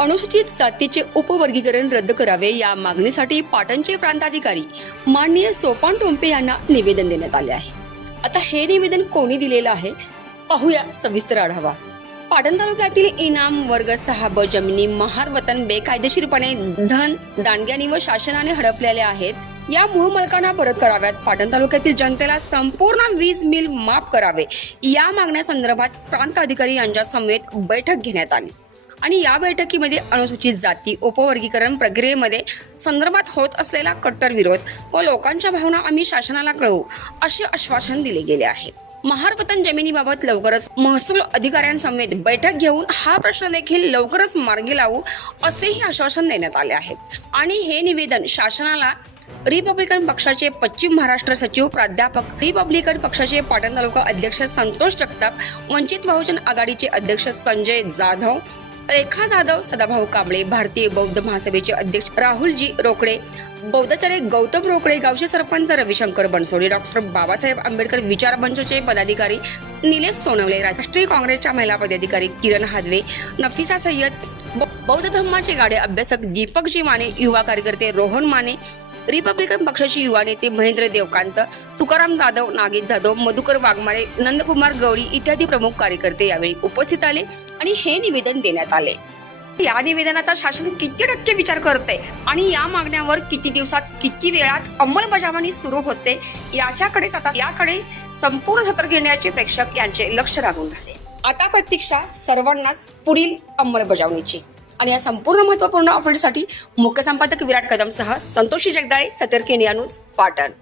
अनुसूचित जातीचे उपवर्गीकरण रद्द करावे या मागणीसाठी पाटणचे प्रांताधिकारी माननीय सोपान टोंपे यांना निवेदन देण्यात आले आहे। आता हे निवेदन कोणी दिलेलं आहे पाहूया सविस्तर आढावा। पाटण तालुक्यातील इनाम वर्ग 6 ब जमिनी महार वतन बेकायदेशीरपणे धन दांडग्यानी व शासनाने हडपलेल्या आहेत। या मूळ मालकांना परत कराव्यात। पाटण तालुक्यातील जनतेला संपूर्ण वीज बिल माफ करावे या मागण्यासंदर्भात प्रांत अधिकारी यांच्या समेत बैठक घेण्यात आली आणि या बैठकीमध्ये अनुसूचित जाती उपवर्गीकरण प्रक्रियेमध्ये संदर्भात होत असलेला कट्टर विरोध व लोकांच्या भावना आम्ही शासनाला कळवू असे आश्वासन दिले गेले आहे। महार वतन जमिनीबाबत लवकरच महसूल अधिकाऱ्यांसमेत बैठक घेऊन हा प्रश्न देखील लवकरच मार्गी लावू असेही आश्वासन देण्यात आले आहे आणि हे निवेदन शासनाला रिपब्लिकन पक्षाचे पश्चिम महाराष्ट्र सचिव प्राध्यापक, रिपब्लिकन पक्षाचे पाटण तालुका अध्यक्ष संतोष जगताप, वंचित बहुजन आघाडीचे अध्यक्ष संजय जाधव, रेखा जाधव, सदाभाऊ कांबळे, भारतीय बौद्ध महासभेचे अध्यक्ष राहुलजी रोकडे, बौद्धाचार्य गौतम रोकडे, गावचे सरपंच रविशंकर बनसोडे, डॉक्टर बाबासाहेब आंबेडकर विचार मंचचे पदाधिकारी निलेश सोनवणे, राष्ट्रीय काँग्रेसच्या महिला पदाधिकारी किरण हादवे, नफिसा सय्यद, बौद्ध धर्माचे गाढे अभ्यासक दीपकजी माने, युवा कार्यकर्ते रोहन माने, रिपब्लिकन पक्षाचे युवा नेते महेंद्र देवकांत, तुकाराम जाधव, नागेश जाधव, मधुकर वाघमारे, नंदकुमार गवळी इत्यादी प्रमुख कार्यकर्ते यावेळी उपस्थित आले आणि हे निवेदन देण्यात आले। या निवेदनाचा शासन किती टक्के विचार करते आणि या मागण्यावर किती दिवसात किती वेळात अंमलबजावणी सुरू होते याकडे संपूर्ण सतर्क घेण्याचे प्रेक्षक यांचे लक्ष लागून राहिले। आता प्रतीक्षा सर्वांनाच पुढील अंमलबजावणीची आणि या संपूर्ण महत्त्वपूर्ण अपडेटसाठी मुख्य संपादक विराट कदमसह संतोषी जगदाळे, सतर्क इंडिया न्यूज, पाटण।